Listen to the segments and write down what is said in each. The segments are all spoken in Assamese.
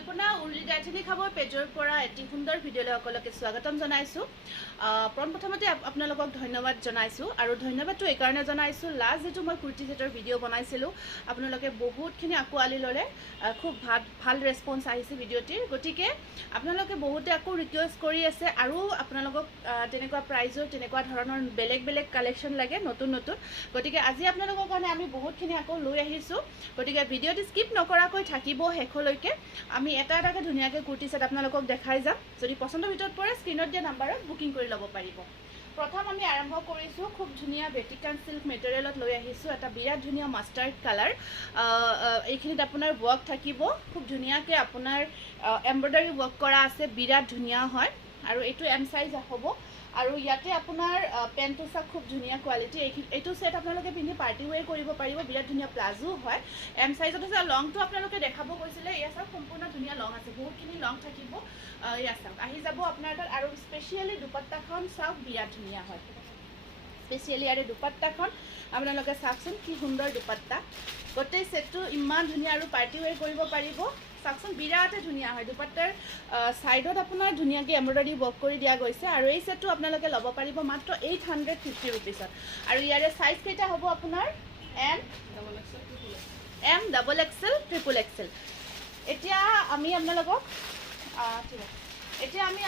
কল্পনা উৰি ডাইথিনি খাব পেজৰ পৰা এটি সুন্দৰ ভিডিঅ'লৈ সকলোকে স্বাগতম জনাইছো। প্ৰথমতে আপোনালোকক ধন্যবাদ জনাইছো আৰু ধন্যবাদটো এই কাৰণে জনাইছো লাষ্ট যেটো মই কুৰ্তি সেটৰ ভিডিঅ' বনাইছিলো আপোনালোকে বহুতখিনি আকোৱালি ললে খুব ভাল ৰেসপন্স আহিছে ভিডিঅ'টিৰ গতিকে আপোনালোকে বহুতে আকৌ ৰিকুৱেষ্ট কৰি আছে আৰু আপোনালোকক তেনেকুৱা প্ৰাইজৰ তেনেকুৱা ধৰণৰ বেলেগ বেলেগ কালেকচন লাগে নতুন নতুন গতিকে আজি আপোনালোকৰ কাৰণে আমি বহুতখিনি আকৌ লৈ আহিছো গতিকে ভিডিঅ'টি স্কিপ নকৰাকৈ থাকিব হেখলৈকে আমি এটা এটাকে ধুনিয়াকে কুৰ্তি সেট আপোনালোকক দেখাই যাম যদি পছন্দৰ ভিতৰত পৰে স্ক্ৰিনত দিয়া নম্বৰত বুকিং কৰি ল'ব পাৰিব প্ৰথম আমি আৰম্ভ কৰিছো খুব ধুনিয়া বেটিকান সিল্ক মেটেৰিয়েলত লৈ আহিছো এটা বিৰাট ধুনিয়া মাষ্টাৰ্ড কালাৰ এইখিনিত আপোনাৰ ওয়াৰ্ক থাকিব খুব ধুনিয়াকে আপোনাৰ এমব্ৰয়ডাৰী ওয়াৰ্ক কৰা আছে বিৰাট ধুনিয়া হয় আৰু এটো এম সাইজ হ'ব আৰু ইয়াতে আপোনাৰ পেন্টটো সব খুব ধুনিয়া কোৱালিটি এইটো সেট আপোনালোকে পিন্ধি পাৰ্টি ওয়্যাৰ কৰিব পাৰিব বিৰাট ধুনিয়া প্লাজো হয় এম সাইজত আছে লংটো আপোনালোকে দেখাব কৈছিলে ইয়া সব সম্পূৰ্ণ ধুনিয়া লং আছে বহুতখিনি লং থাকিব ইয়া সব আহি যাব আপোনাৰ তাত আৰু স্পেশালি দুপাট্টাখন সব বিৰাট ধুনিয়া হয় স্পেশালি আৰু দুপাট্টাখন আপোনালোকে চাওকচোন কি সুন্দৰ দুপাট্টা গোটেই সেটটো ইমান ধুনিয়া আৰু পাৰ্টি ওয়্যাৰ কৰিব পাৰিব চাকচোন বিৰাটে ধুনিয়া হয় দুপাট্টাৰ সাইডত আপোনাৰ ধুনিয়াকে এমব্ৰয়ডাৰী ওয়াৰ্ক কৰি দিয়া গৈছে আৰু এই সেটটো আপোনালোকে ল'ব পাৰিব মাত্ৰ 850 रुपीसত আৰু ইয়াৰে সাইজ কেইটা হ'ব আপোনাৰ M double XL triple XL এতিয়া আমি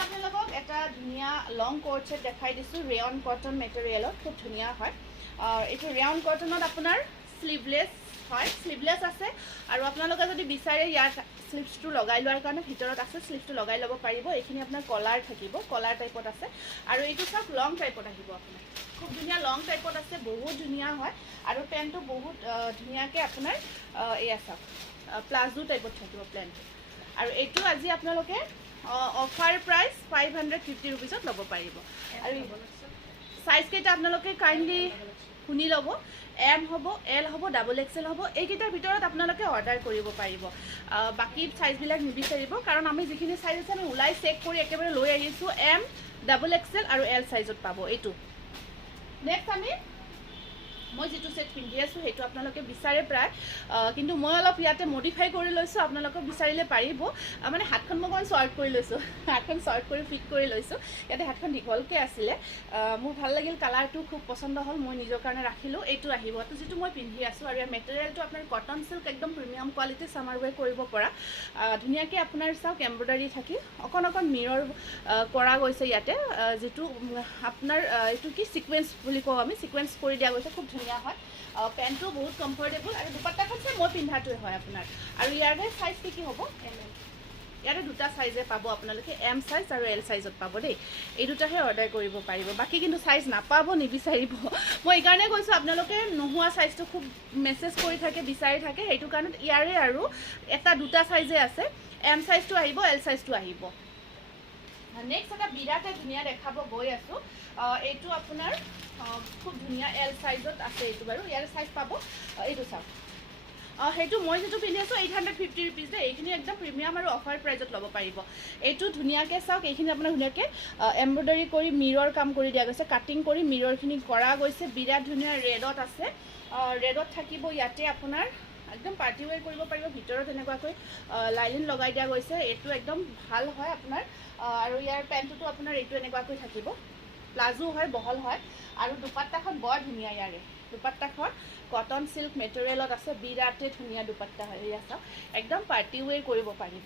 আপোনালোকক এটা ধুনিয়া লং কোট সেট দেখাই দিছো ৰেয়ন কটন মেটেৰিয়েলত খুব ধুনিয়া হয় এইটো ৰেয়ন কটনত আপোনাৰ স্লিভলেস হয় স্লিভলেস আছে আৰু আপোনালোকে যদি বিচাৰে ইয়াত স্লিভসটো লগাই লোৱাৰ কাৰণে ভিতৰত আছে স্লিভটো লগাই ল'ব পাৰিব এইখিনি আপোনাৰ কলাৰ থাকিব কলাৰ টাইপত আছে আৰু এইটো সব লং টাইপত আহিব আপোনাৰ খুব ধুনিয়া লং টাইপত আছে বহুত ধুনিয়া হয় আৰু পেন্টটো বহুত ধুনিয়াকে আপোনাৰ এয়া সব প্লাজো টাইপত থাকিব প্লেনটো আৰু এইটো আজি আপোনালোকে অফাৰ প্ৰাইস 550 रुपीसত ল'ব পাৰিব আৰু সাইজ কেইটা আপোনালোকে কাইন্ডলি শুনি ল'ব এম হ'ব এল হ'ব ডাবল এক্সেল হ'ব এইকেইটাৰ ভিতৰত আপোনালোকে অৰ্ডাৰ কৰিব পাৰিব বাকি সাইজ বিলাক নিবিচাৰিব কাৰণ আমি যিখিনি সাইজ আছে আমি উলাই চেক কৰি একেবাৰে লৈ আহিছো এম ডাবল এক্সেল আৰু এল সাইজত পাব এইটো নেক্সট আমি মই যেটো সেট পিন্ধি আছো হেতু আপোনালোকে বিচাৰে প্ৰায় কিন্তু মই অলপ ইয়াতে মডিফাই কৰি লৈছো আপোনালোকে বিচাৰিলে পাৰিব মানে হাতখন মই শৰ্ট কৰি লৈছো হাতখন শৰ্ট কৰি ফিট কৰি লৈছো ইয়াতে হাতখন দীঘলকে আছিল মোৰ ভাল লাগিল কালাৰটো খুব পছন্দ হল মই নিজৰ কাৰণে ৰাখিলো এইটো আহিব তো যেটো মই পিন্ধি আছো আৰু ইয়াৰ মেটেৰিয়েলটো আপোনাৰ কটন সিল্ক একদম প্ৰিমিয়াম কোৱালিটি সামাৰ ওয়্যাৰ কৰিব পৰা ধুনিয়াকে আপোনাৰ চাওক এমব্ৰয়ডাৰী থাকি অকন মিৰৰ কৰা গৈছে ইয়াতে যেটো আপোনাৰ এইটো কি সিকোয়েন্স বুলি কও আমি সিকোয়েন্স কৰি দিয়া গৈছে খুব ধুনিয়া হয় পেন্টটো বহুত কমফৰ্টেবল আৰু দুপাট্টাখন মই পিন্ধাটোই হয় আপোনাৰ আৰু ইয়াৰে সাইজ কি হ'ব ইয়াৰে দুটা সাইজে পাব আপোনালোকে এম সাইজ আৰু এল সাইজত পাব দেই এই দুটাহে অৰ্ডাৰ কৰিব পাৰিব বাকি কিন্তু সাইজ নাপাব নিবিচাৰিব মই এই কাৰণে কৈছো আপোনালোকে নোহোৱা সাইজটো খুব মেসেজ কৰি থাকে বিচাৰি থাকে হেতু কাৰণে ইয়াৰে আৰু এটা দুটা সাইজে আছে এম সাইজটো আহিব এল সাইজটো আহিব নেক্সট এটা বিৰাটে ধুনিয়া দেখাব গৈ আছো এইটো আপোনাৰ খুব ধুনিয়া এল সাইজত আছে এইটো বাৰু ইয়াৰ সাইজ পাব এইটো চাওক হেতু মই যেটো পিন্ধি আছো 850 रुपीस দে এইখিনি একদম প্ৰিমিয়াম আৰু অফাৰ প্ৰাইজত ল'ব পাৰিব এইটো ধুনিয়াকে চাওক এইখিনি আপোনাৰ ধুনিয়াকে এমব্ৰয়ডাৰী কৰি মিৰৰ কাম কৰি দিয়া গৈছে কাটিং কৰি মিৰৰখিনি কৰা গৈছে বিৰাট ধুনিয়া ৰেডত আছে ৰেডত থাকিব ইয়াতে আপোনাৰ একদম পাৰ্টি ওয়্যাৰ কৰিব পাৰিব ভিতৰত এনেকুৱাকৈ লাইলিন লগাই দিয়া গৈছে এইটো একদম ভাল হয় আপোনাৰ আৰু ইয়াৰ পেন্টটো আপোনাৰ এইটো এনেকুৱাকৈ থাকিব প্লাজো হয় বহল হয় আৰু দুপাট্টাখন বৰ ধুনিয়া ইয়াৰে দুপাট্টাখন কটন সিল্ক মেটেৰিয়েলত আছে বিৰাটে ধুনিয়া দুপাট্টা হয় ইয়া সব একদম পাৰ্টি ওয়্যাৰ কৰিব পাৰিব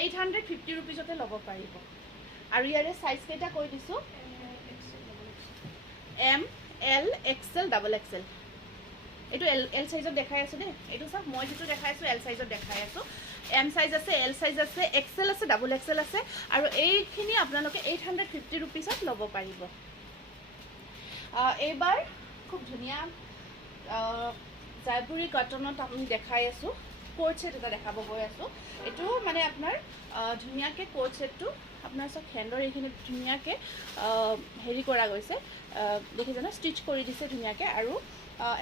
850 रुपीसতে ল'ব পাৰিব আৰু ইয়াৰে সাইজ কেইটা কৈ দিছো M L XL double XL এইটো এল সাইজত দেখাই আছো দে এইটো সব মই যেটো দেখাই আছো এল সাইজত দেখাই আছো এম সাইজ আছে এল সাইজ আছে এক্সেল আছে ডাবল এক্সেল আছে আৰু এইখিনি আপোনালোকে 850 रुपीसত ল'ব পাৰিব এইবাৰ খুব ধুনিয়া জয়পুৰী কটনত আমি দেখাই আছো কোট সেট এটা দেখাব গৈ আছো এটো মানে আপোনাৰ ধুনিয়াকে কোট সেটটো আপোনাৰ সব হেণ্ডৰ এইখিনি ধুনিয়াকে হেৰি কৰা গৈছে দেখিছেনে ষ্টিচ কৰি দিছে ধুনিয়াকে আৰু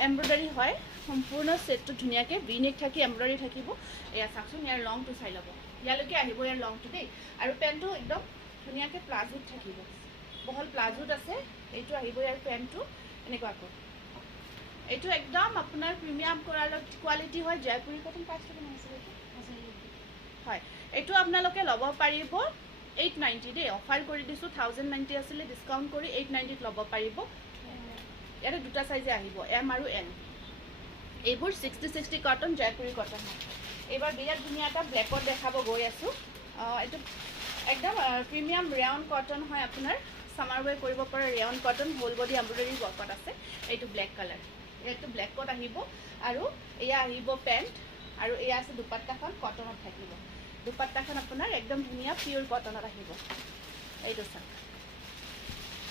এমব্ৰয়ডাৰী হয় সম্পূৰ্ণ সেটটো ধুনিয়াকে ভিনেক থাকি এমব্ৰয়ডাৰী থাকিব এয়া চাকচোন ইয়াৰ লংটো চাই ল'ব ইয়ালৈকে আহিব ইয়াৰ লংটো দেই আৰু পেন্টটো একদম ধুনিয়াকে প্লাজোত থাকিব বহল প্লাজোত আছে এইটো আহিব ইয়াৰ পেন্টটো এনেকুৱাকৈ এইটো একদম আপোনাৰ প্ৰিমিয়াম কোৱালিটি হয় জয়পুৰী কটন প্ৰাইচটো কিমান আছিলে হয় এইটো আপোনালোকে ল'ব পাৰিব 890 দেই অফাৰ কৰি দিছোঁ 1090 আছিলে ডিছকাউণ্ট কৰি 890ত ল'ব পাৰিব ইয়াতে দুটা চাইজে আহিব এম আৰু এল এইবোৰ 60 কটন জয়পুৰী কটন হয় এইবাৰ বিৰাট ধুনীয়া এটা ব্লেকত দেখাব গৈ আছোঁ এইটো একদম প্ৰিমিয়াম ৰেয়ন কটন হয় আপোনাৰ সামাৰ ৱেৰ কৰিব পৰা rayon cotton whole body embroidery ৱৰ্কত আছে এইটো ব্লেক কালাৰ এইটো ব্লেকত আহিব আৰু এয়া আহিব পেণ্ট আৰু এয়া আছে দুপাট্টাখন কটনত থাকিব দুপাট্টাখন আপোনাৰ একদম ধুনীয়া পিয়ৰ কটনত আহিব এইটো চাওক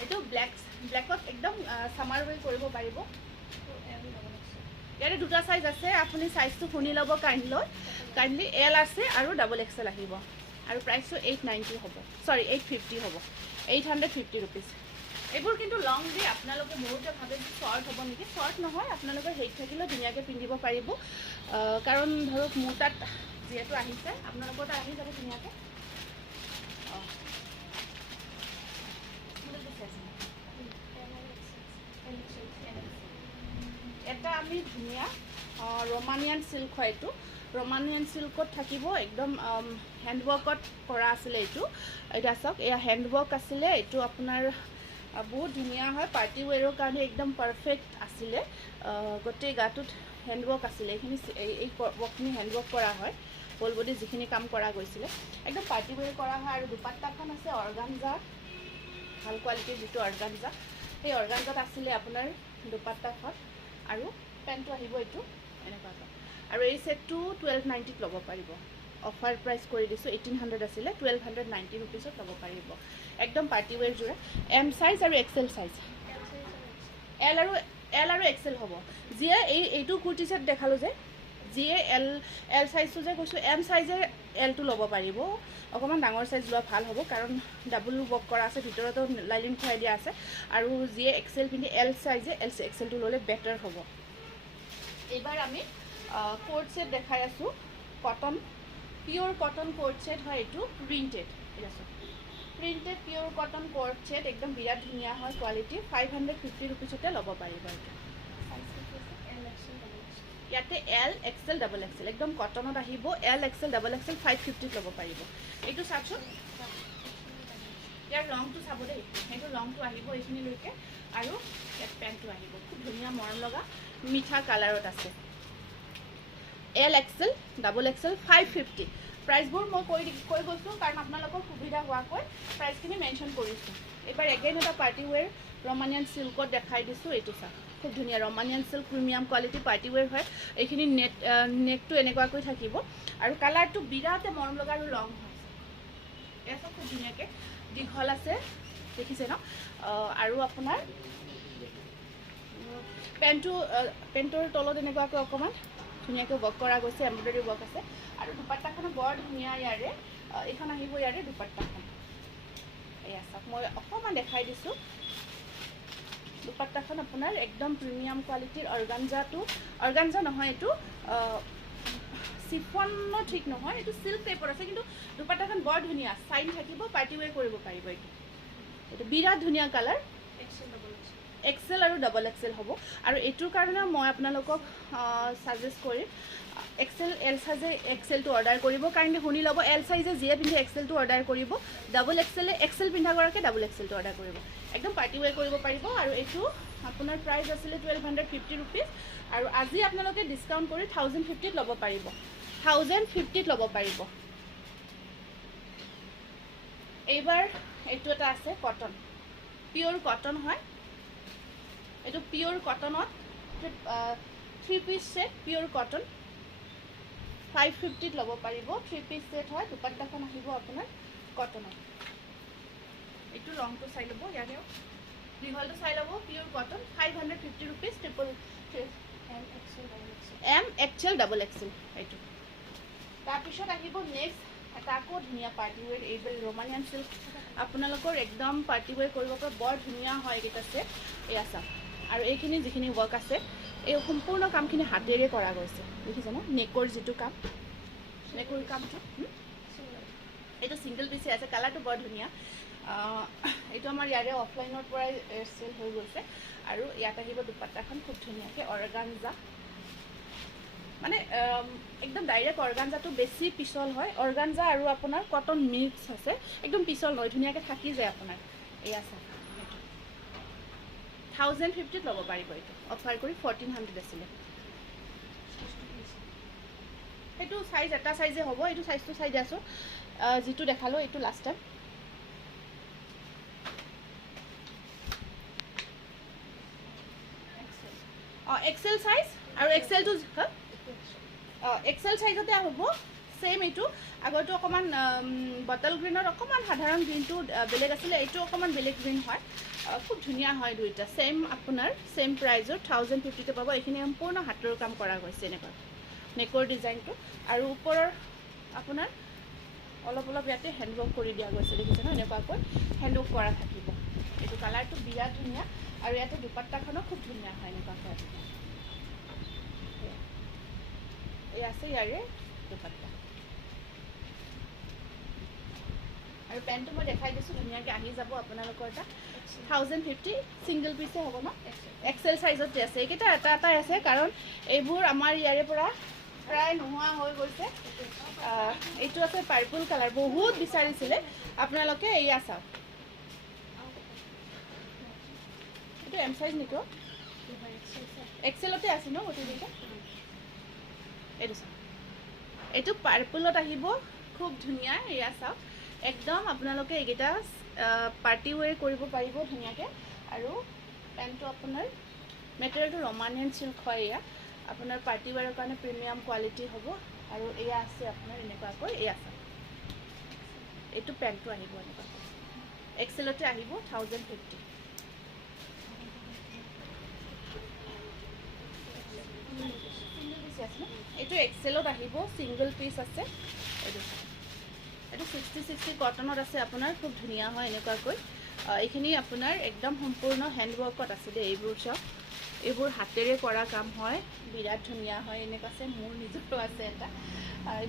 এইটো ব্লেকত একদম সামাৰ ৱেৰ কৰিব পাৰিব ইয়াতে দুটা চাইজ আছে আপুনি চাইজটো শুনি ল'ব কাইণ্ডলি এল আছে আৰু ডাবল এক্সেল আহিব আৰু প্ৰাইচটো 890 হ'ব সৰি 850 হ'ব 850 ৰুপিজ এইবোৰ কিন্তু লং দি আপোনালোকে বহুতে ভাবে শ্বৰ্ট হ'ব নেকি শ্বৰ্ট নহয় আপোনালোকৰ হেইট থাকিলেও ধুনীয়াকৈ পিন্ধিব পাৰিব কাৰণ ধৰক মোৰ তাত যিহেতু আহিছে আপোনালোকৰ তাত আহি যাব ধুনীয়াকৈ এটা আমি ধুনীয়া ৰোমানিয়ান চিল্ক হয় এইটো ৰোমানিয়ান চিল্কত থাকিব একদম হেণ্ডৱৰ্কত কৰা আছিলে এইটো এতিয়া চাওক এয়া হেণ্ডৱৰ্ক আছিলে এইটো আপোনাৰ বহুত ধুনীয়া হয় পাৰ্টি ৱেৰৰ কাৰণে একদম পাৰফেক্ট আছিলে গোটেই গাটোত হেণ্ডৱৰ্ক আছিলে এইখিনি এই ৱৰ্কখিনি হেণ্ডৱৰ্ক কৰা হয় হোল বডি যিখিনি কাম কৰা গৈছিলে একদম পাৰ্টি ৱেৰ কৰা হয় আৰু দুপাট্টাখন আছে অৰ্গানজা ভাল কোৱালিটিৰ যিটো অৰ্গানজা সেই অৰ্গানজাত আছিলে আপোনাৰ দুপাট্টাখন আৰু পেণ্টটো আহিব এইটো এনেকুৱাকৈ আৰু এই ছেটটো 1290ত ল'ব পাৰিব অফাৰ প্ৰাইচ কৰি দিছোঁ 1800 আছিলে 1290 ৰুপিছত ল'ব পাৰিব একদম পাৰ্টি ৱেৰ যোৰা এম চাইজ আৰু এক্সেল চাইজ এল আৰু এক্সেল হ'ব যিয়ে এইটো কুৰ্তি ছেট দেখালোঁ যে যিয়ে এল চাইজটো যে কৈছোঁ এম চাইজে এলটো ল'ব পাৰিব অকণমান ডাঙৰ চাইজ লোৱা ভাল হ'ব কাৰণ ডাবল ৱৰ্ক কৰা আছে ভিতৰতো লাইনিং খুৱাই দিয়া আছে আৰু যিয়ে এক্সেল পিন্ধি এল চাইজে এক্সেলটো ল'লে বেটাৰ হ'ব এইবাৰ আমি কোট ছেট দেখাই আছোঁ কটন পিয়'ৰ কটন কোট ছেট হয় এইটো প্ৰিণ্টেড প্ৰিণ্টেড পিয়'ৰ কটন কোট ছেট একদম বিৰাট ধুনীয়া হয় কোৱালিটি 550 ৰুপিছতে ল'ব পাৰিব এইটো ইয়াতে এল এক্সেল ডাবল এক্সেল একদম কটনত আহিব এল এক্সেল ডাবল এক্সেল 550ত ল'ব পাৰিব এইটো চাওকচোন ইয়াৰ ৰংটো চাব দেই সেইটো ৰংটো আহিব এইখিনিলৈকে আৰু ইয়াত পেণ্টটো আহিব খুব ধুনীয়া মৰম লগা মিঠা কালাৰত আছে এল এক্সেল ডাবল এক্সেল 550 প্ৰাইচবোৰ মই কৈ গৈছোঁ কাৰণ আপোনালোকৰ সুবিধা হোৱাকৈ প্ৰাইচখিনি মেনশ্যন কৰিছোঁ এইবাৰ এগেইন এটা পাৰ্টি ৱেৰ ৰোমানিয়ান চিল্কত দেখাই দিছোঁ এইটো চাওক খুব ধুনীয়া Romanian silk premium quality party wear হয় এইখিনি নেকটো এনেকুৱাকৈ থাকিব আৰু কালাৰটো বিৰাটে মৰম লগা আৰু ৰং হয় এয়া চাওক খুব ধুনীয়াকৈ দীঘল আছে দেখিছে ন আৰু আপোনাৰ পেণ্টৰ তলত এনেকুৱাকৈ অকণমান ধুনীয়াকৈ ৱৰ্ক কৰা গৈছে এম্ব্ৰইডাৰী ৱৰ্ক আছে আৰু দুপাট্টাখনো বৰ ধুনীয়া ইয়াৰে এইখন আহিব ইয়াৰে দুপাট্টাখন এয়া চাওক মই অকণমান দেখাই দিছোঁ দুপাট্টাখন আপোনাৰ একদম প্ৰিমিয়াম কোৱালিটিৰ অৰ্গানজা নহয় এইটো চিফনো ঠিক নহয় এইটো চিল্ক টাইপৰ আছে কিন্তু দুপাট্টাখন বৰ ধুনীয়া চাইন থাকিব পাৰ্টি ৱেৰ কৰিব পাৰিব এইটো বিৰাট ধুনীয়া কালাৰ এক্সেল আৰু ডাবল এক্সেল হ'ব আৰু এইটোৰ কাৰণে মই আপোনালোকক ছাজেষ্ট কৰিম এক্সেল এল চাইজে এক্সেলটো অৰ্ডাৰ কৰিব কাইণ্ডলি শুনি ল'ব এল চাইজে যিয়ে পিন্ধে এক্সেলটো অৰ্ডাৰ কৰিব ডাবল এক্সেলে এক্সেল পিন্ধাগৰাকীয়ে ডাবল এক্সেলটো অৰ্ডাৰ কৰিব একদম পাৰ্টি ৱেৰ কৰিব পাৰিব আৰু এইটো আপোনাৰ প্ৰাইচ আছিলে 1250 ৰুপিজ আৰু আজি আপোনালোকে ডিছকাউণ্ট কৰি 1050ত ল'ব পাৰিব 1050ত ল'ব পাৰিব এইবাৰ এইটো এটা আছে কটন পিয়'ৰ কটন হয় এইটো পিয়'ৰ কটনত 3 পিচ ছেট পিয়'ৰ কটন 550ত ল'ব পাৰিব 3 পিচ ছেট হয় দুপাট্টাখন আহিব আপোনাৰ কটনত এইটো ৰংটো চাই ল'ব ইয়াৰেও দীঘলটো চাই ল'ব pure cotton 550 rupees M XL double XL এইটো তাৰপিছত আহিব নেক্সট এটা আকৌ ধুনীয়া পাৰ্টি ৱেৰ এইবোৰ ৰোমানিয়ান চিল্ক আপোনালোকৰ একদম পাৰ্টি ৱেৰ কৰিব পৰা বৰ ধুনীয়া হয় এইকেইটা ছেট এয়া চাওক আৰু এইখিনি যিখিনি ৱৰ্ক আছে এই সম্পূৰ্ণ কামখিনি হাতেৰে কৰা গৈছে দেখিছে ন নেকৰ যিটো কাম নেকৰ কামটো এইটো ছিংগল পিচে আছে কালাৰটো বৰ ধুনীয়া এইটো আমাৰ ইয়াৰে অফলাইনৰ পৰাই চেল হৈ গৈছে আৰু ইয়াত আহিব দুপাট্টাখন খুব ধুনীয়াকৈ অৰ্গানজা মানে একদম ডাইৰেক্ট অৰ্গানজাটো বেছি পিছল হয় অৰ্গানজা আৰু আপোনাৰ কটন মিক্স আছে একদম পিছল নহয় ধুনীয়াকৈ থাকি যায় আপোনাৰ এয়া চাওক 1050ত ল'ব পাৰিব এইটো অফাৰ কৰি 1400 আছিলে সেইটো সাইজ এটা সাইজে হ'ব এইটো সাইজটো চাই দিয়াছো যেটো দেখালো এইটো লাষ্ট টাইম এক্সেল সাইজ আৰু এক্সেল টু এক্সেল সাইজতে হ'ব সেম এইটো আগতো অকমান বটল গ্ৰীনৰ অকমান সাধাৰণ গ্ৰীনটো বেলেগ আছিলে এইটো অকমান বেলেগ গ্ৰীন হয় খুব ধুনীয়া হয় দুইটা সেম আপোনাৰ সেম প্ৰাইজৰ 1050 তে পাব এইখিনি সম্পূৰ্ণ হাতৰ কাম কৰা হৈছে এনেকুৱা নেকৰ ডিজাইনটো আৰু ওপৰৰ আপোনাৰ অলপ অলপ ইয়াতে হেণ্ডৱৰ্ক কৰি দিয়া গৈছে দেখিছে ন এনেকুৱাকৈ হেণ্ডৱৰ্ক কৰা থাকিব এইটো কালাৰটো বিৰাট ধুনীয়া আৰু ইয়াতে দুপাট্টাখনো খুব ধুনীয়া হয় এনেকুৱাকৈ এই আছে ইয়াৰে দুপাট্টা আৰু পেণ্টটো মই দেখাই দিছোঁ ধুনীয়াকৈ আহি যাব আপোনালোকৰ এটা 1050 ছিংগল পিছে হ'ব ন এক্সেল সাইজতে আছে এইকেইটা এটা এটা আছে কাৰণ এইবোৰ আমাৰ ইয়াৰে পৰা প্ৰায় নোহোৱা হৈ গৈছে এইটো আছে পাৰ্পল কালাৰ বহুত বিচাৰিছিলে আপোনালোকে এয়া চাওক এইটো এম সাইজ নেকি এক্সেলতে আছে ন গোটেইকেইটা এইটো চাওক এইটো পাৰ্পলত আহিব খুব ধুনীয়া এয়া চাওক একদম আপোনালোকে এইকেইটা পাৰ্টি ৱেৰ কৰিব পাৰিব ধুনীয়াকৈ আৰু পেণ্টটো আপোনাৰ মেটেৰিয়েলটো ৰমানিয়ান চিল্ক হয় এয়া আপোনাৰ পাৰ্টি ৱেৰৰ কাৰণে প্ৰিমিয়াম কোৱালিটি হ'ব আৰু এয়া আছে আপোনাৰ এনেকুৱাকৈ এয়া চাওক এইটো পেণ্টটো আহিব এনেকুৱাকৈ এক্সেলতে আহিব 1050 এইটো এক্সেলত আহিব সিঙ্গল পিস আছে এইটো 60 কটনত আছে আপোনাৰ খুব ধুনীয়া হয় এনেকুৱাকৈ এইখিনি আপোনাৰ একদম সম্পূৰ্ণ হেণ্ডৱৰ্কত আছে দেই এইবোৰ চব এইবোৰ হাতেৰে কৰা কাম হয় বিৰাট ধুনীয়া হয় এনেকুৱা আছে মোৰ নিজৰো আছে এটা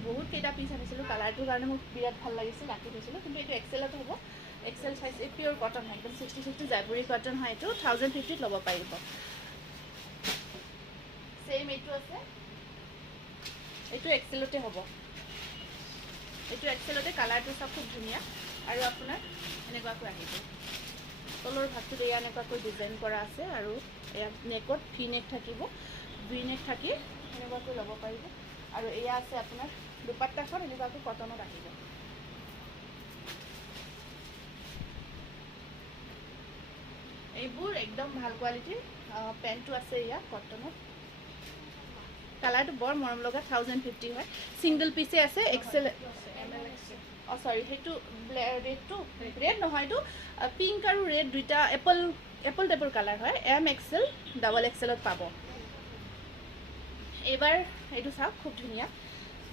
বহুত কেইটা পিস আনিছিলোঁ কালাৰটোৰ কাৰণে মোক বিৰাট ভাল লাগিছিল ৰাখি থৈছিলোঁ কিন্তু এইটো এক্সেলত হ'ব এক্সেল সাইজ এই পিয়ৰ কটন হয় একদম 60 জয়পুৰী কটন হয় এইটো 1050ত ল'ব পাৰিব সেম এইটো আছে এইটো এক্সেলতে হ'ব এইটো এক্সেলতে কালাৰটো সব খুব ধুনীয়া আৰু আপোনাৰ এনেকুৱাকৈ আহিব তলৰ ভাগটো এয়া এনেকুৱাকৈ ডিজাইন কৰা আছে আৰু এয়া নেকত ভি নেক থাকিব ভি নেক থাকি এনেকুৱাকৈ ল'ব পাৰিব আৰু এয়া আছে আপোনাৰ দুপাট্টাখন এনেকুৱাকৈ কটনত আহিব এইবোৰ একদম ভাল কোৱালিটিৰ পেণ্টটো আছে এয়া কটনত কালাৰটো বৰ মৰম লগা 1050 হয় সিঙ্গল পিসে আছে এক্সেল সৰি হেতু ৰেডটো ৰেড নহয় এইটো পিংক আৰু ৰেড দুইটা এপল টাইপৰ কালাৰ হয় এম এক্সেল ডাবল এক্সেলত পাব এবাৰ এইটো চাওক খুব ধুনীয়া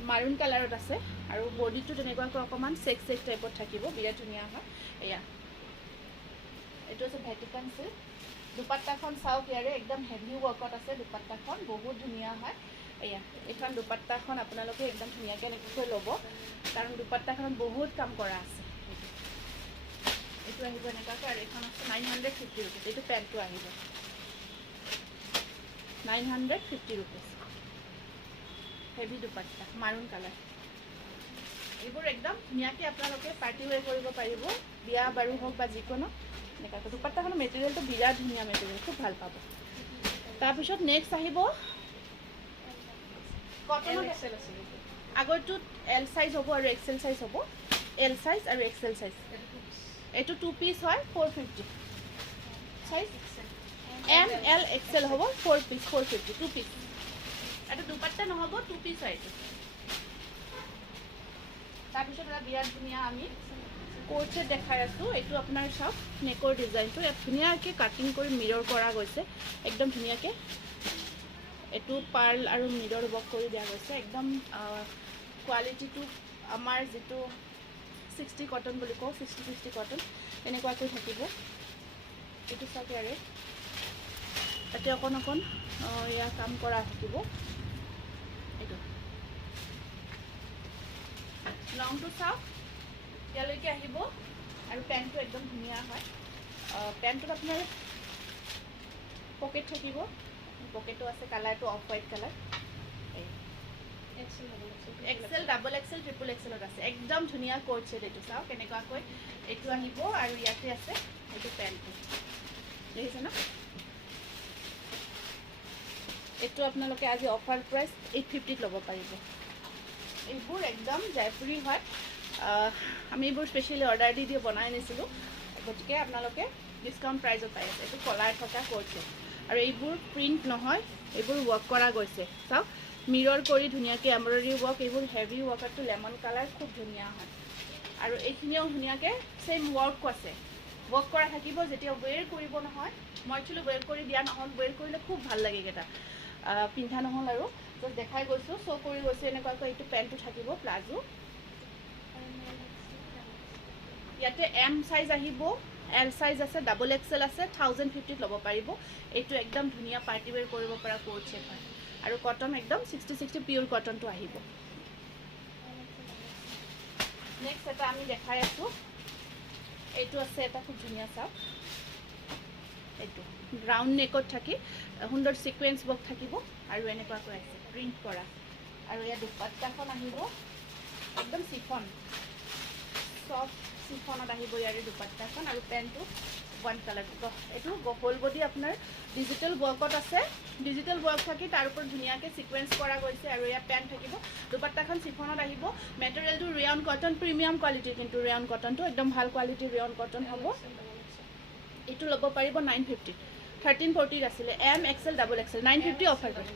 মাৰুন কালাৰত আছে আৰু বডিটো তেনেকুৱাকৈ অকমান চেক টাইপত থাকিব বিৰাট ধুনীয়া হয় এয়া এইটো আছে ভেটিকান সিল্ক দুপাট্টাখন চাওক ইয়াৰে একদম হেভি ৱৰ্কত আছে দুপাট্টাখন বহুত ধুনীয়া হয় এয়া এইখন দুপাট্টাখন আপোনালোকে একদম ধুনীয়াকৈ এনেকৈ ল'ব কাৰণ দুপাট্টাখনত বহুত কাম কৰা আছে এইটো আহিব এনেকুৱাকৈ আৰু এইখন আছে 950 ৰুপিজ এইটো পেণ্টটো আহিব 950 ৰুপিজ হেভি দুপাট্টা মাৰুন কালাৰ এইবোৰ একদম ধুনীয়াকৈ আপোনালোকে পাৰ্টি ৱেৰ কৰিব পাৰিব বিয়া বাৰু হওক বা যিকোনো এনেকুৱাকৈ দুপাট্টাখনৰ মেটেৰিয়েলটো বিৰাট ধুনীয়া মেটেৰিয়েল খুব ভাল পাব তাৰপিছত নেক্সট আহিব কটনৰ এক্সেল আছে আগৰটো এল সাইজ হ'ব আৰু এক্সেল সাইজ হ'ব এল সাইজ আৰু এক্সেল সাইজ এইটো 2 পিস হয় 450 সাইজ এম এল এক্সেল হ'ব 4 পিস 450 2 পিস এটা দুপাট্টা নহ'ব 2 পিস হয় এইটো তাৰপিছত এটা বিৰাট ধুনীয়া আমি কোট সেট দেখাই আছোঁ এইটো আপোনাৰ চাওক নেকৰ ডিজাইনটো ইয়াত ধুনীয়াকৈ কাটিং কৰি মিৰৰ কৰা গৈছে একদম ধুনীয়াকৈ এইটো পাৰ্ল আৰু মিৰৰ ৱৰ্ক কৰি দিয়া গৈছে একদম কোৱালিটিটো আমাৰ যেটো 60 কটন বুলি কওঁ 60 কটন এনেকুৱাকৈ থাকিব এইটো চাওক ইয়াৰে তাতে অকণ এয়া কাম কৰা থাকিব এইটো লংটো চাওক ইয়ালৈকে আহিব আৰু পেণ্টটো একদম ধুনীয়া হয়। পেণ্টটোত আপোনাৰ পকেট থাকিব, পকেটো আছে, কালাৰটো off white colour. XL, double XL, triple এক্সেলত আছে। একদম ধুনীয়া কোট ছেট এইটো। চাওক কেনেকুৱাকৈ এইটো আহিব আৰু ইয়াতে আছে এইটো পেণ্টটো, দেখিছে ন? এইটো আপোনালোকে আজি অফাৰ প্ৰাইচ 850ত ল'ব পাৰিব। এইবোৰ একদম জয়পুৰী হয়। আমি এইবোৰ স্পেচিয়েলি অৰ্ডাৰ দি বনাই আনিছিলোঁ, গতিকে আপোনালোকে ডিছকাউণ্ট প্ৰাইজত পাই আছে। এইটো কলাৰ থকা কোট ছেট আৰু এইবোৰ প্ৰিণ্ট নহয়, এইবোৰ ৱৰ্ক কৰা গৈছে। চাওক মিৰৰ কৰি ধুনীয়াকৈ এম্ব্ৰইডাৰী ৱৰ্ক, এইবোৰ হেভি ৱৰ্কটো লেমন কালাৰ খুব ধুনীয়া হয়। আৰু এইখিনিও ধুনীয়াকৈ ছেইম ৱৰ্ক আছে, ৱৰ্ক কৰা থাকিব। যেতিয়া ৱেৰ কৰিব নহয়, মই একচুৱেলি ৱেৰ কৰি দিয়া নহ'ল, ৱেৰ কৰিলে খুব ভাল লাগে এইকেইটা, পিন্ধা নহ'ল আৰু জাষ্ট দেখাই গৈছোঁ, শ্ব' কৰি গৈছোঁ। এনেকুৱাকৈ এইটো পেণ্টটো থাকিব, প্লাজো। ইয়াতে এম চাইজ আহিব, এল চাইজ আছে, ডাবল এক্সেল আছে। 1050ত ল'ব পাৰিব। এইটো একদম ধুনীয়া পাৰ্টি ৱেৰ কৰিব পৰা কোট ছেট হয় আৰু কটন একদম 60-60 পিয়'ৰ কটনটো আহিব। নেক্সট এটা আমি দেখাই আছোঁ, এইটো আছে এটা খুব ধুনীয়া। চাওক এইটো ৰাউণ্ড নেকত থাকি সুন্দৰ ছিকুৱেঞ্চ ৱৰ্ক থাকিব আৰু এনেকুৱাকৈ আছে প্ৰিণ্ট কৰা। আৰু ইয়াত দুপাট্টাখন আহিব একদম চিফন, চফ্ট চিফনত আহিব ইয়াৰে দুপাট্টাখন। আৰু পেণ্টটো ওৱান কালাৰ। এইটো হোল বডি আপোনাৰ ডিজিটেল ৱৰ্কত আছে, ডিজিটেল ৱৰ্ক থাকি তাৰ ওপৰত ধুনীয়াকৈ ছিকুৱেঞ্চ কৰা গৈছে। আৰু ইয়াত পেণ্ট থাকিব, দুপাট্টাখন চিফনত আহিব। মেটেৰিয়েলটো ৰেয়ন কটন, প্ৰিমিয়াম কোৱালিটিৰ, কিন্তু ৰেয়ন কটনটো একদম ভাল কোৱালিটিৰ ৰেয়ন কটন হ'ব। এইটো ল'ব পাৰিব 950। 1340 আছিলে। M XL, double XL, 950 offer কৰে।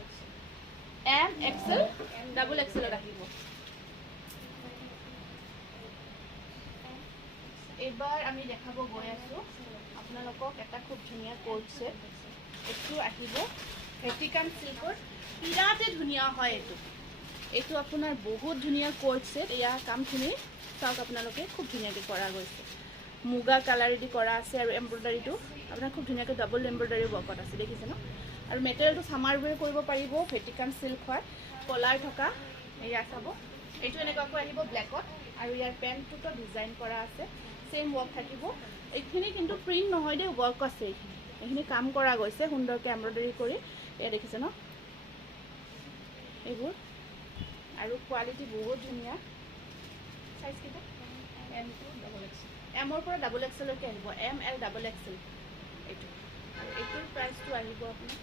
এম এক্সেল, ডাবল এক্সেলত আহিব। এইবাৰ আমি দেখাব গৈ আছোঁ আপোনালোকক এটা খুব ধুনীয়া কোট ছেট। এইটো আহিব ভেটিকান চিল্কৰ, বিৰাটেই ধুনীয়া হয় এইটো। এইটো আপোনাৰ বহুত ধুনীয়া কোট ছেট। ইয়াৰ কামখিনি চাওক আপোনালোকে, খুব ধুনীয়াকৈ কৰা গৈছে, মুগা কালাৰেদি কৰা আছে। আৰু এম্ব্ৰইডাৰীটো আপোনাৰ খুব ধুনীয়াকৈ ডাবল এম্ব্ৰইডাৰী ৱৰ্কত আছে, দেখিছে ন? আৰু মেটেৰিয়েলটো ছামাৰ ৱেৰ কৰিব পাৰিব, ভেটিকান চিল্ক হয়, কলাৰ থকা। এয়া চাব, এইটো এনেকুৱাকৈ আহিব ব্লেকত। আৰু ইয়াৰ পেণ্টটোতো ডিজাইন কৰা আছে, ছেইম ৱৰ্ক থাকিব। এইখিনি কিন্তু প্ৰিণ্ট নহয় দেই, ৱৰ্ক আছে। এইখিনি কাম কৰা গৈছে সুন্দৰকৈ এম্ব্ৰইডাৰী কৰি। এয়া দেখিছে ন এইবোৰ, আৰু কোৱালিটি বহুত ধুনীয়া। চাইজ কেইটা? এমৰ পৰা ডাবল এক্সেললৈকে আহিব, এম এল ডাবল এক্সেল এইটো। আৰু এইটোৰ প্ৰাইচটো আহিব আপোনাৰ,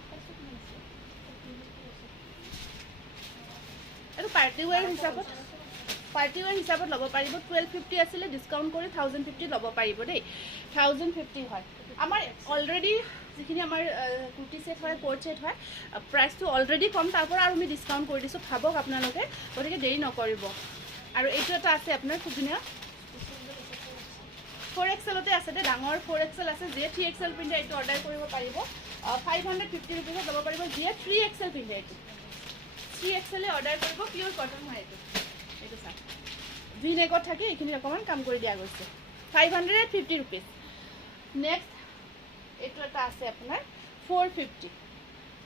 এইটো পাৰ্টি ৱেৰ হিচাপত, পাৰ্টি ৱেৰ হিচাপত ল'ব পাৰিব। 1250 আছিলে, ডিছকাউণ্ট কৰি 1050 ল'ব পাৰিব দেই। 1050 হয়। আমাৰ অলৰেডি যিখিনি আমাৰ কুৰ্তি ছেট হয়, কোট ছেট হয়, প্ৰাইচটো অলৰেডি কম, তাৰ পৰা আৰু আমি ডিছকাউণ্ট কৰি দিছোঁ, ভাবক আপোনালোকে। গতিকে দেৰি নকৰিব। আৰু এইটো এটা আছে আপোনাৰ খুব ধুনীয়া, 4 এক্সেলতে আছে দেই, ডাঙৰ 4 এক্সেল আছে। যিয়ে 3 এক্সেল পিন্ধে এইটো অৰ্ডাৰ কৰিব পাৰিব, 550 ৰুপিজত ল'ব পাৰিব। যিয়ে 3 এক্সেল পিন্ধে এইটো 3 এক্সেলে অৰ্ডাৰ কৰিব, পিয়'ৰ কটন হয় এইটো। এইটো চাওক, ভি নেকত থাকি এইখিনি অকণমান কাম কৰি দিয়া গৈছে, 550 ৰুপিজ। নেক্সট এইটো এটা আছে আপোনাৰ 450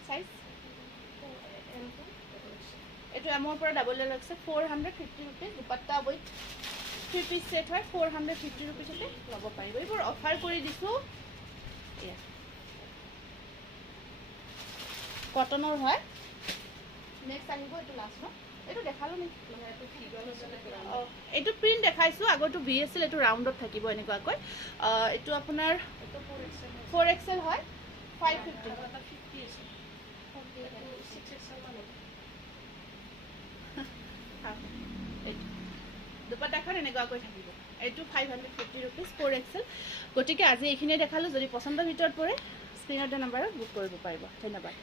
চাইজ। এইটো এমৰ পৰা ডাবল এল আছে, 450 rupees. Dupatta with 3 piece set হয়, 450 ৰুপিজতে ল'ব পাৰিব। এইবোৰ অফাৰ কৰি দিছোঁ। এয়া কটনৰ হয়। নেক্সট আহিব এইটো লাষ্ট ন, এইটো দেখালোঁ নেকি? এইটো প্ৰিণ্ট দেখাইছোঁ, আগৰটো ভি আছিল, এইটো ৰাউণ্ডত থাকিব এনেকুৱাকৈ। এইটো আপোনাৰ 4 এক্সেল হয়, 550। দুপাট্টাখন এনেকুৱাকৈ থাকিব। এইটো 550 ৰুপিজ, 4 এক্সেল। গতিকে আজি এইখিনিয়ে দেখালোঁ। যদি পচন্দৰ ভিতৰত পৰে, স্ক্ৰীণৰ নাম্বাৰত বুক কৰিব পাৰিব। ধন্যবাদ।